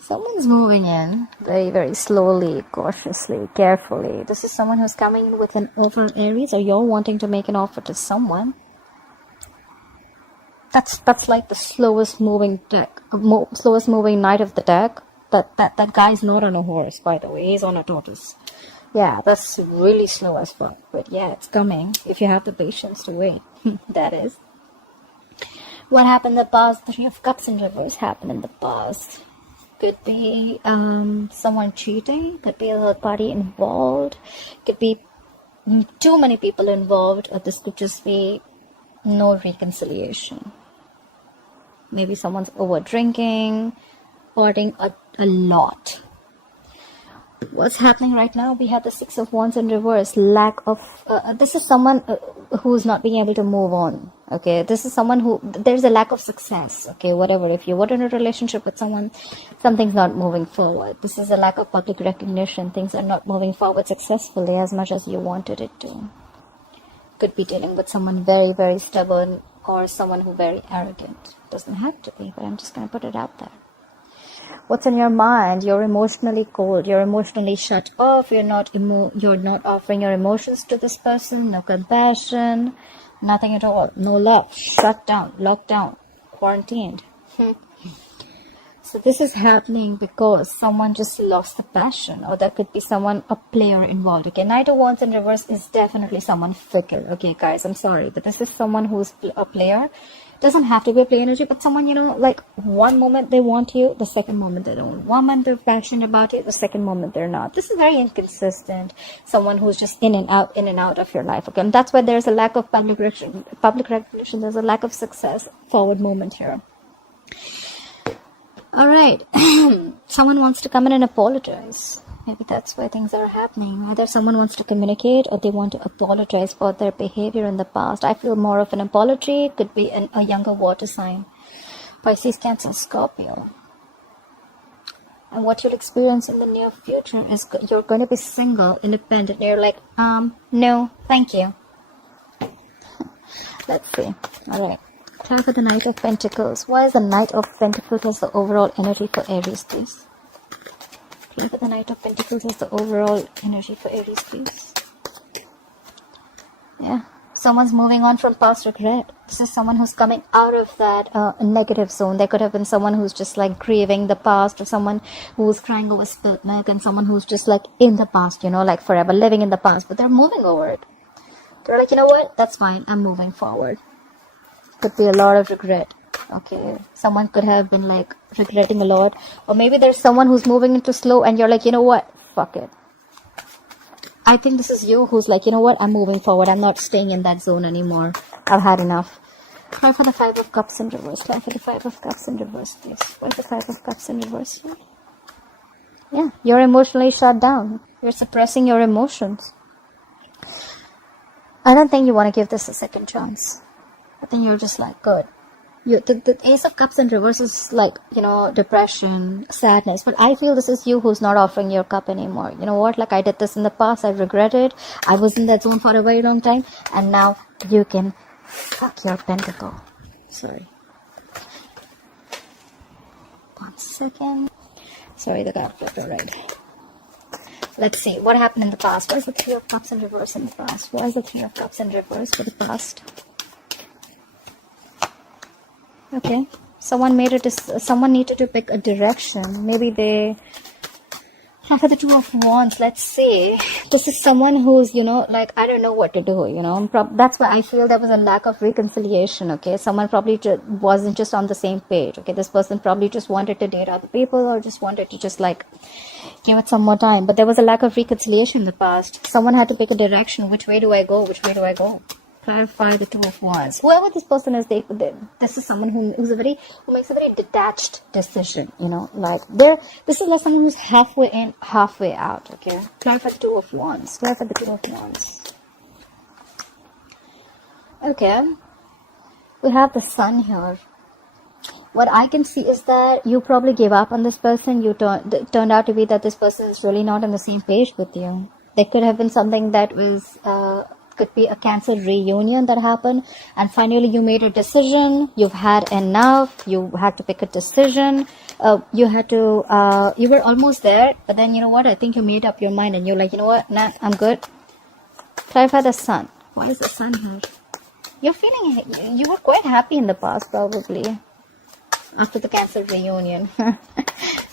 Someone's moving in very, very slowly, cautiously, carefully. This is someone who's coming in with an offer, Aries, or you're wanting to make an offer to someone. That's like the slowest moving deck, slowest moving knight of the deck. That guy's not on a horse, by the way. He's on a tortoise. Yeah, that's really slow as fuck. But yeah, it's coming if you have the patience to wait. That is. What happened in the past? The Three of Cups in reverse happened in the past. Could be someone cheating. Could be a third party involved. Could be too many people involved. Or this could just be no reconciliation. Maybe someone's over drinking, partying a lot. What's happening right now? We have the Six of Wands in reverse. Lack of this is someone who's not being able to move on. Okay, this is someone who there's a lack of success. Okay, whatever. If you were in a relationship with someone, something's not moving forward. This is a lack of public recognition. Things are not moving forward successfully as much as you wanted it to. Could be dealing with someone very, very stubborn or someone who very arrogant. Doesn't have to be, but I'm just gonna put it out there. What's in your mind? You're emotionally cold. You're emotionally shut off. You're not offering your emotions to this person. No compassion. Nothing at all. No love. Shut down. Locked down. Quarantined. So this is happening because someone just lost the passion, or there could be someone, a player involved. Okay, Knight of Wands in reverse is definitely someone fickle. Okay, guys, I'm sorry, but this is someone who's a player. Doesn't have to be a play energy, but someone, you know, like one moment they want you, the second moment they don't. One moment they're passionate about it, the second moment they're not. This is very inconsistent. Someone who's just in and out of your life. Okay, and that's why there's a lack of public recognition. There's a lack of success, forward moment here. All right, someone wants to come in and apologize. Maybe that's why things are happening. Either someone wants to communicate or they want to apologize for their behavior in the past. I feel more of an apology. Could be a younger water sign. Pisces, Cancer, Scorpio. And what you'll experience in the near future is you're going to be single, independent. You're like, no, thank you. Let's see. All right. Try for the Knight of Pentacles. Why is the Knight of Pentacles as the overall energy for Aries, please? Try for the Knight of Pentacles as the overall energy for Aries, please. Yeah. Someone's moving on from past regret. This is someone who's coming out of that negative zone. There could have been someone who's just like grieving the past, or someone who's crying over spilt milk, and someone who's just like in the past, you know, like forever living in the past, but they're moving over it. They're like, you know what? That's fine. I'm moving forward. Could be a lot of regret. Okay, someone could have been like regretting a lot, or maybe there's someone who's moving into slow and you're like, you know what, fuck it. I think this is you who's like, you know what, I'm moving forward. I'm not staying in that zone anymore. I've had enough. Try for the Five of Cups in reverse. Try for the Five of Cups in reverse, please. Where's the Five of Cups in reverse here? Yeah, you're emotionally shut down. You're suppressing your emotions. I don't think you want to give this a second chance. I think you're just like, good. The Ace of Cups in reverse is like, you know, depression, sadness. But I feel this is you who's not offering your cup anymore. You know what? Like, I did this in the past. I regret it. I was in that zone for a very long time. And now you can fuck your pentacle. Sorry. 1 second. Sorry, the card flipped alright. Let's see. What happened in the past? Why is the Three of Cups in reverse in the past? Why is the Three of Cups in reverse for the past? Okay, someone needed to pick a direction. Maybe they have the Two of Wands. Let's see. This is someone who's, you know, like, I don't know what to do, you know. That's why I feel there was a lack of reconciliation, okay. Someone probably wasn't just on the same page, okay. This person probably just wanted to date other people, or just wanted to just like give it some more time. But there was a lack of reconciliation in the past. Someone had to pick a direction. Which way do I go? Which way do I go? Clarify the Two of Wands. Whoever this person is, this is someone who makes a very detached decision, you know, like this is like someone who's halfway in, halfway out, okay. Clarify the Two of Wands. Clarify the Two of Wands. Okay, we have the Sun here. What I can see is that you probably gave up on this person. Turned out to be that this person is really not on the same page with you. There could have been something that was Could be a canceled reunion that happened, and finally you made a decision. You've had enough. You had to pick a decision. You were almost there, but then you know what? I think you made up your mind, and you're like, you know what? Nah, I'm good. Clarify the sun. Why is the sun here? You're feeling, you were quite happy in the past, probably, after the canceled reunion.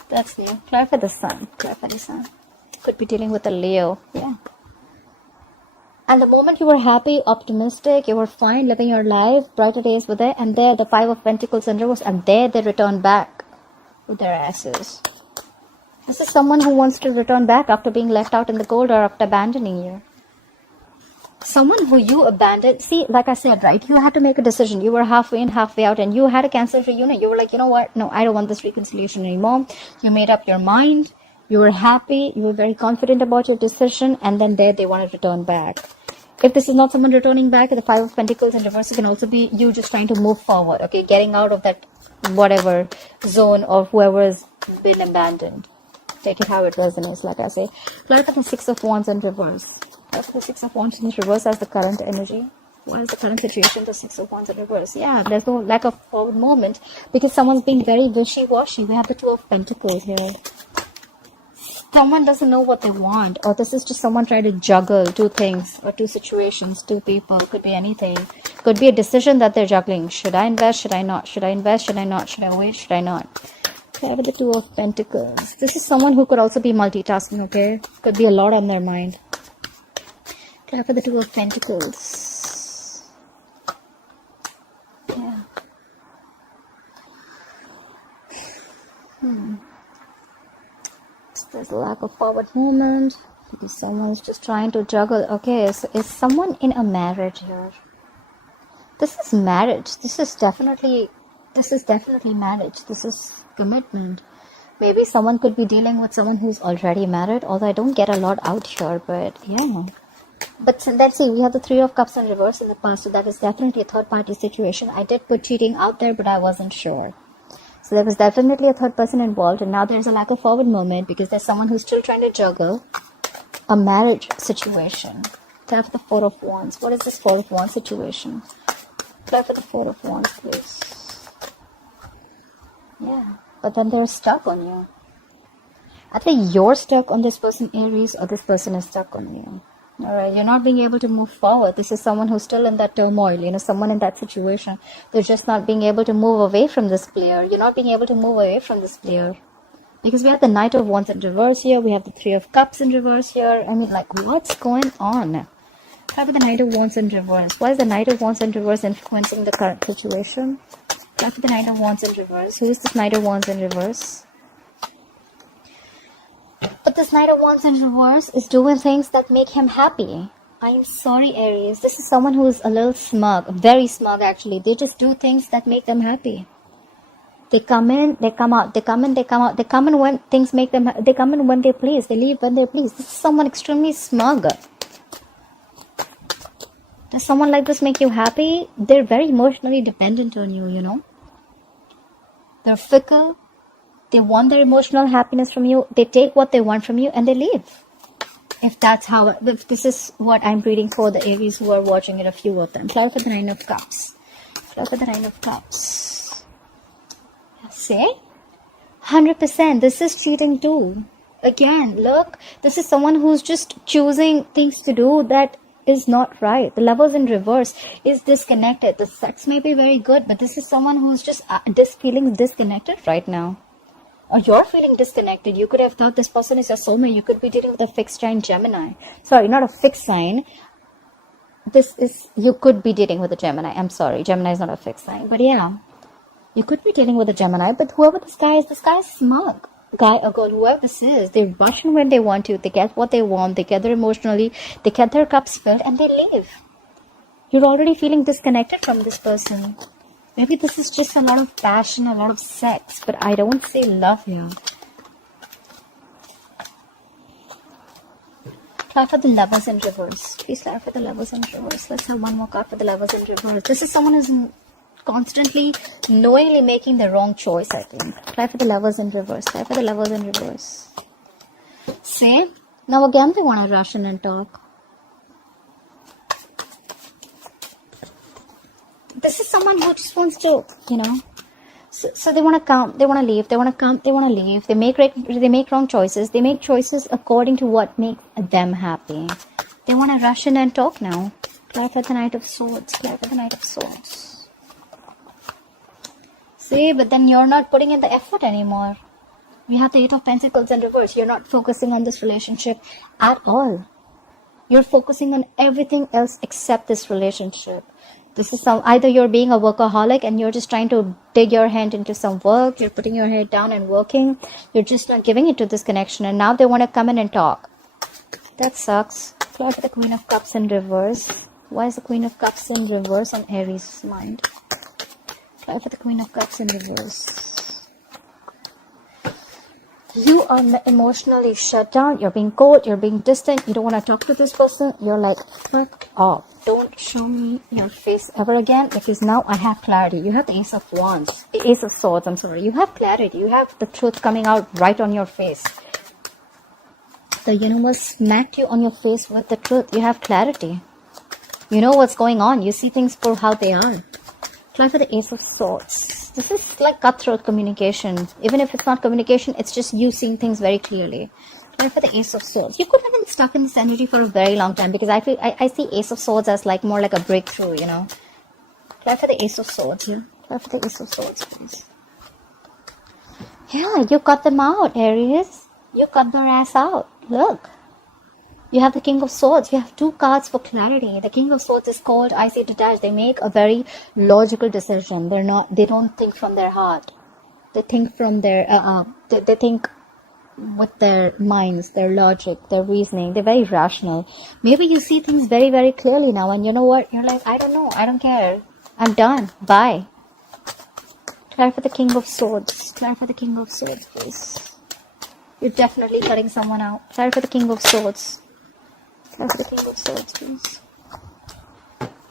That's new. Clarify the sun. Clarify the sun. Could be dealing with a Leo. Yeah. And the moment you were happy, optimistic, you were fine, living your life, brighter days were there, and there the Five of Pentacles in reverse, and there they return back with their asses. This is someone who wants to return back after being left out in the cold or after abandoning you. Someone who you abandoned. See, like I said, right, you had to make a decision. You were halfway in, halfway out, and you had a canceled reunion. You were like, you know what? No, I don't want this reconciliation anymore. You made up your mind. You were happy. You were very confident about your decision. And then there they want to return back. If this is not someone returning back, the Five of Pentacles in reverse, it can also be you just trying to move forward. Okay, getting out of that whatever zone of whoever has been abandoned. Take it how it resonates, like I say. Clarify the Six of Wands in reverse. That's the Six of Wands in reverse as the current energy. What is the current situation? The Six of Wands in reverse. Yeah, there's no lack of forward movement because someone's being very wishy-washy. We have the Two of Pentacles here. Someone doesn't know what they want, or this is just someone trying to juggle two things or two situations, two people. Could be anything. Could be a decision that they're juggling. Should I invest? Should I not? Should I invest? Should I not? Should I wait? Should I not? Okay, with the Two of Pentacles. This is someone who could also be multitasking, okay? Could be a lot on their mind. Okay, for the Two of Pentacles. Yeah. There's a lack of forward movement. Maybe someone's just trying to juggle. Okay, so is someone in a marriage here? This is marriage. This is definitely marriage. This is commitment. Maybe someone could be dealing with someone who's already married, although I don't get a lot out here, but yeah. But let's see, we have the Three of Cups in reverse in the past, so that is definitely a third party situation. I did put cheating out there, but I wasn't sure. So there was definitely a third person involved, and now there's a lack of forward movement because there's someone who's still trying to juggle a marriage situation. Try for the Four of Wands. What is this Four of Wands situation? Try for the Four of Wands, please. Yeah, but then they're stuck on you. Either you're stuck on this person, Aries, or this person is stuck on you. Alright, you're not being able to move forward. This is someone who's still in that turmoil, you know, someone in that situation. They're just not being able to move away from this player. You're not being able to move away from this player. Because we have the Knight of Wands in reverse here. We have the Three of Cups in reverse here. I mean, like, what's going on? How about the Knight of Wands in reverse? Why is the Knight of Wands in reverse influencing the current situation? How about the Knight of Wands in reverse? Who is this Knight of Wands in reverse? But this Knight of Wands in reverse is doing things that make him happy. I'm sorry, Aries. This is someone who is a little smug. Very smug, actually. They just do things that make them happy. They come in, they come out. They come in, they come out. They come in when things make them... They come in when they please. They leave when they please. This is someone extremely smug. Does someone like this make you happy? They're very emotionally dependent on you, you know. They're fickle. They want their emotional happiness from you. They take what they want from you and they leave. If that's how... If this is what I'm reading for the Aries who are watching it, a few of them. Clarify the Nine of Cups. Clarify the Nine of Cups. See? 100%. This is cheating too. Again, look. This is someone who's just choosing things to do that is not right. The Lovers in reverse is disconnected. The sex may be very good, but this is someone who's just feeling disconnected right now. Or you're feeling disconnected. You could have thought this person is your soulmate. You could be dealing with a fixed sign Gemini. Sorry, not a fixed sign. You could be dealing with a Gemini. I'm sorry, Gemini is not a fixed sign. But yeah, you could be dealing with a Gemini. But whoever this guy is smug. Guy or girl, whoever this is, they rush in when they want to. They get what they want. They gather emotionally. They get their cups filled and they leave. You're already feeling disconnected from this person. Maybe this is just a lot of passion, a lot of sex, but I don't see love here. Card for the Lovers in reverse. Please card for the Lovers in reverse. Let's have one more card for the Lovers in reverse. This is someone who's constantly, knowingly making the wrong choice, I think. Card for the Lovers in reverse. Card for the Lovers in reverse. See? Now again they want to rush in and talk. This is someone who just wants to, you know, so they want to come, they want to leave, they want to come, they want to leave. They make wrong choices. They make choices according to what makes them happy. They want to rush in and talk now. Clarify the Knight of Swords. Clarify the Knight of Swords. See, but then you're not putting in the effort anymore. We have the Eight of Pentacles in reverse. You're not focusing on this relationship at all. You're focusing on everything else except this relationship. This is either you're being a workaholic and you're just trying to dig your hand into some work. You're putting your head down and working. You're just not giving it to this connection. And now they want to come in and talk. That sucks. Clarify the Queen of Cups in reverse. Why is the Queen of Cups in reverse on Aries' mind? Clarify the Queen of Cups in reverse. You are emotionally shut down. You're being cold. You're being distant. You don't want to talk to this person. You're like, fuck off. Don't show me your face ever again, because now I have clarity. You have the Ace of Wands. The Ace of Swords, I'm sorry. You have clarity. You have the truth coming out right on your face. The universe smacked you on your face with the truth. You have clarity. You know what's going on. You see things for how they are. Clarify the Ace of Swords. This is like cutthroat communication. Even if it's not communication, it's just you seeing things very clearly. Clarify the Ace of Swords. You could have been stuck in this energy for a very long time, because I see Ace of Swords as like more like a breakthrough, you know. Clarify the Ace of Swords here. Clarify the Ace of Swords, please. Yeah, you cut them out, Aries. You cut their ass out. Look. You have the King of Swords. You have two cards for clarity. The King of Swords is called, I say, detached. They make a very logical decision. They don't think from their heart. They think from their, they think with their minds, their logic, their reasoning. They're very rational. Maybe you see things very, very clearly now, and you know what? You're like, I don't know. I don't care. I'm done. Bye. Clarify the King of Swords. Clarify the King of Swords, please. You're definitely cutting someone out. Clarify the King of Swords. Clarify the King of Swords, please.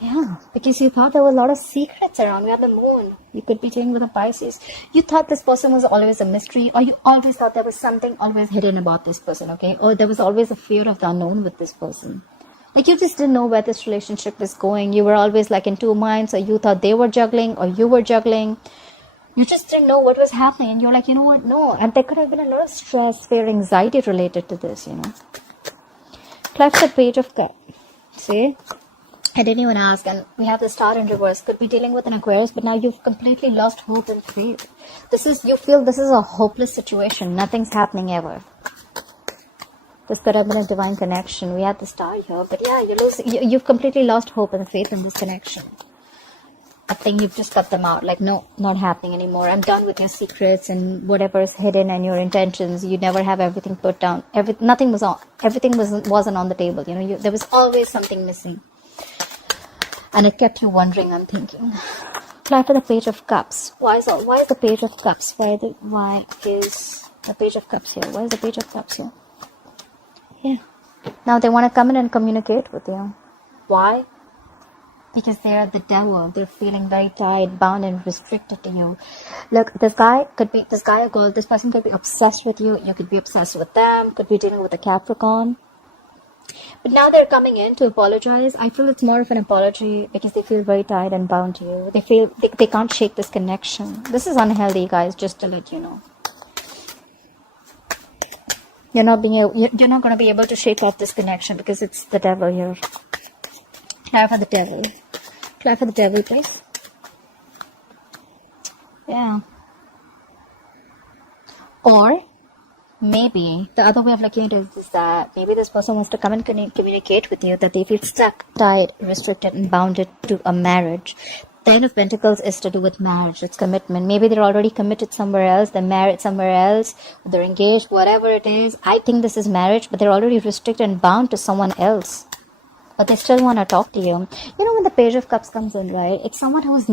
Yeah, because you thought there were a lot of secrets around. We have the moon. You could be dealing with a Pisces. You thought this person was always a mystery, or you always thought there was something always hidden about this person, okay? Or there was always a fear of the unknown with this person. Like, you just didn't know where this relationship was going. You were always like in two minds, or you thought they were juggling, or you were juggling. You just didn't know what was happening, and you're like, you know what? No. And there could have been a lot of stress, fear, anxiety related to this, you know. Clarify the Page of Cups. See? I didn't even ask, and we have the Star in reverse. Could be dealing with an Aquarius, but now you've completely lost hope and faith. You feel this is a hopeless situation. Nothing's happening ever. This could have been a divine connection. We had the Star here, but yeah, you've completely lost hope and faith in this connection. I think you've just cut them out. Like, no, not happening anymore. I'm done with your secrets and whatever is hidden and your intentions. You never have everything put down. Everything wasn't on the table. You know, there was always something missing. And it kept you wondering and thinking. Clarify the Page of Cups. Why is the Page of Cups? Why is the Page of Cups here? Why is the Page of Cups here? Yeah. Now they want to come in and communicate with you. Why? Because they are the devil. They're feeling very tied, bound, and restricted to you. Look, this guy or girl, this person could be obsessed with you. You could be obsessed with them. Could be dealing with a Capricorn. But now they're coming in to apologize. I feel it's more of an apology because they feel very tied and bound to you. They feel they can't shake this connection. This is unhealthy, guys, just to let you know. You're not going to be able to shake off this connection because it's the devil here. Clarify the devil. Clarify the devil, please. Yeah. Or maybe the other way of looking at it is that maybe this person wants to come and communicate with you, that they feel stuck, tied, restricted, and bounded to a marriage. Ten of Pentacles is to do with marriage. It's commitment. Maybe they're already committed somewhere else. They're married somewhere else. They're engaged, whatever it is. I think this is marriage, but they're already restricted and bound to someone else. But they still want to talk to you. You know, when the Page of Cups comes in, right? It's someone who's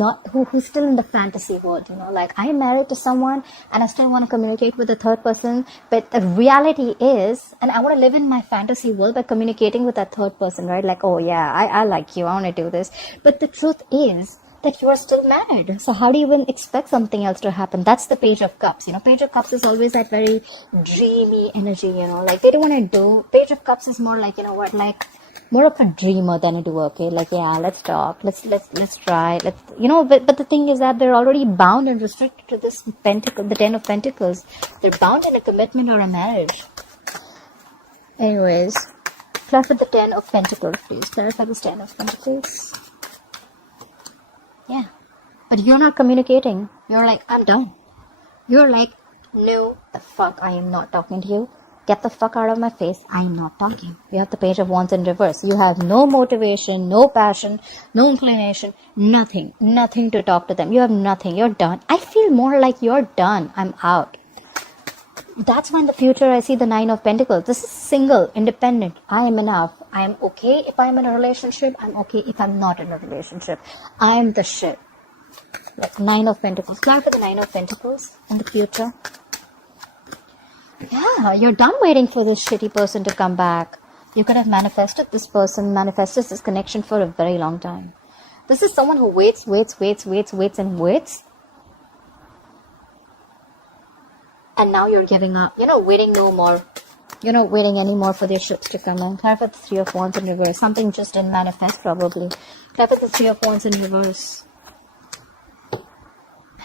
still in the fantasy world, you know, like, I'm married to someone and I still want to communicate with the third person. But the reality is, and I want to live in my fantasy world by communicating with that third person, right? Like, oh yeah, I like you. I want to do this. But the truth is that you are still married. So how do you even expect something else to happen? That's the Page of Cups. You know, Page of Cups is always that very dreamy energy, you know, like they don't want to do. Page of Cups is more like, you know what, like, more of a dreamer than a doer. Okay, like, yeah, let's talk, let's try, but the thing is that they're already bound and restricted to this pentacle, the 10 of Pentacles. They're bound in a commitment or a marriage. Anyways, clarify the 10 of Pentacles, please. Clarify this 10 of Pentacles. Yeah, but you're not communicating. You're like, I'm done. You're like, no, the fuck, I am not talking to you. Get the fuck out of my face. I am not talking. You have the Page of Wands in reverse. You have no motivation, no passion, no inclination, nothing. Nothing to talk to them. You have nothing. You're done. I feel more like you're done. I'm out. That's why in the future I see the 9 of Pentacles. This is single, independent. I am enough. I am okay if I'm in a relationship. I'm okay if I'm not in a relationship. I am the shit. Like 9 of Pentacles. Clarify the 9 of Pentacles in the future. Yeah, you're done waiting for this shitty person to come back. You could have manifested this person, manifested this connection for a very long time. This is someone who waits and waits. And now you're giving up. You're not waiting no more. You're not waiting anymore for their ships to come in. Clarify the 3 of Wands in reverse. Something just didn't manifest probably. Clarify the 3 of Wands in reverse.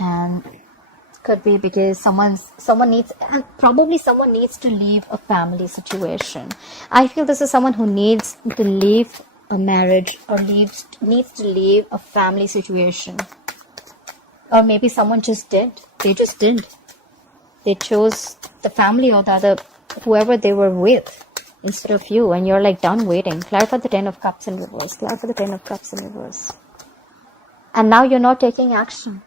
And could be because someone needs to leave a family situation. I feel this is someone who needs to leave a marriage or needs to leave a family situation. Or maybe someone just did. They just didn't. They chose the family or the other, whoever they were with, instead of you, and you're like done waiting. Clarify the 10 of Cups in reverse. Clarify the 10 of Cups in reverse. And now you're not taking action.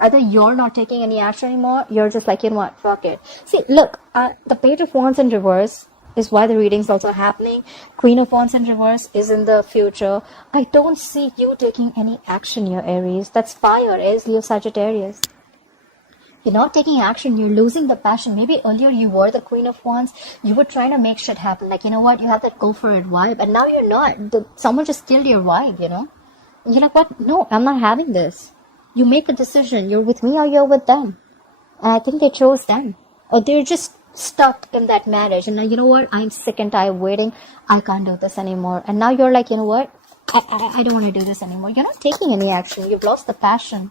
Either you're not taking any action anymore, you're just like, you know what, fuck it. See, look, the Page of Wands in reverse is why the reading's also happening. Queen of Wands in reverse is in the future. I don't see you taking any action here, Aries. That's fire, Aries, Leo, Sagittarius. You're not taking action. You're losing the passion. Maybe earlier you were the Queen of Wands. You were trying to make shit happen. Like, you know what, you have that go for it vibe. And now you're not. Someone just killed your vibe, you know. And you're like, what? No, I'm not having this. You make a decision. You're with me or you're with them. And I think they chose them. Or they're just stuck in that marriage. And now, you know what? I'm sick and tired of waiting. I can't do this anymore. And now you're like, you know what? I don't want to do this anymore. You're not taking any action. You've lost the passion.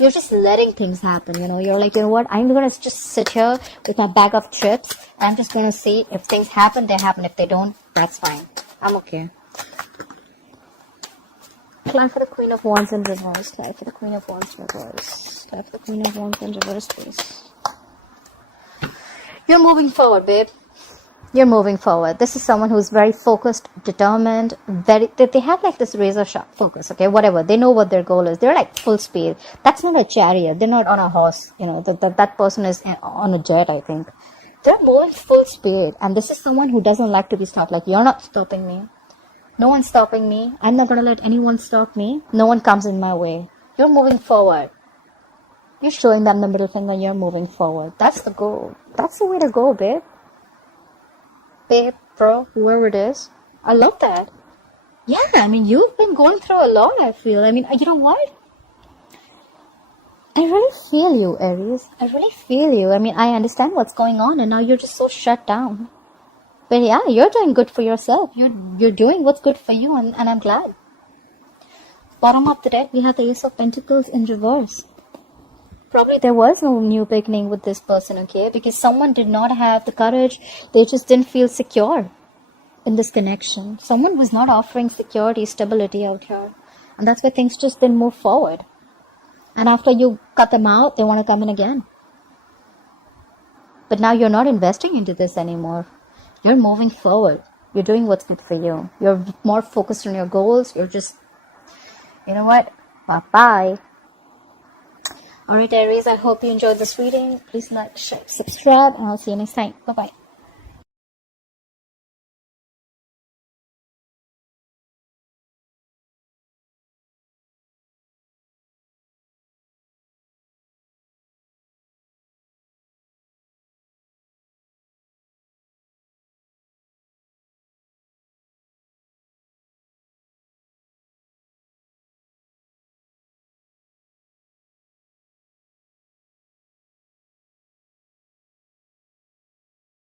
You're just letting things happen, you know. You're like, you know what? I'm going to just sit here with my bag of chips. I'm just going to see if things happen, they happen. If they don't, that's fine. I'm okay. Clarify the Queen of Wands in reverse. Clarify the Queen of Wands in reverse. Clarify the Queen of Wands in reverse, please. You're moving forward, babe. You're moving forward. This is someone who's very focused, determined, they have like this razor sharp focus, okay, whatever. They know what their goal is. They're like full speed. That's not a chariot. They're not on a horse, you know. That person is on a jet, I think. They're moving full speed. And this is someone who doesn't like to be stopped. Like, you're not stopping me. No one's stopping me. I'm not going to let anyone stop me. No one comes in my way. You're moving forward. You're showing them the middle finger. You're moving forward. That's the goal. That's the way to go, babe. Babe, bro, whoever it is. I love that. Yeah, I mean, you've been going through a lot, I feel. I mean, you know what? I really feel you, Aries. I really feel you. I mean, I understand what's going on, and now you're just so shut down. But yeah, you're doing good for yourself. You're doing what's good for you, and I'm glad. Bottom of the deck, we have the Ace of Pentacles in reverse. Probably there was no new beginning with this person, okay? Because someone did not have the courage. They just didn't feel secure in this connection. Someone was not offering security, stability out here. And that's why things just didn't move forward. And after you cut them out, they want to come in again. But now you're not investing into this anymore. You're moving forward. You're doing what's good for you. You're more focused on your goals. You're just, you know what? Bye-bye. Alright, Aries, I hope you enjoyed this reading. Please like, share, subscribe, and I'll see you next time. Bye-bye.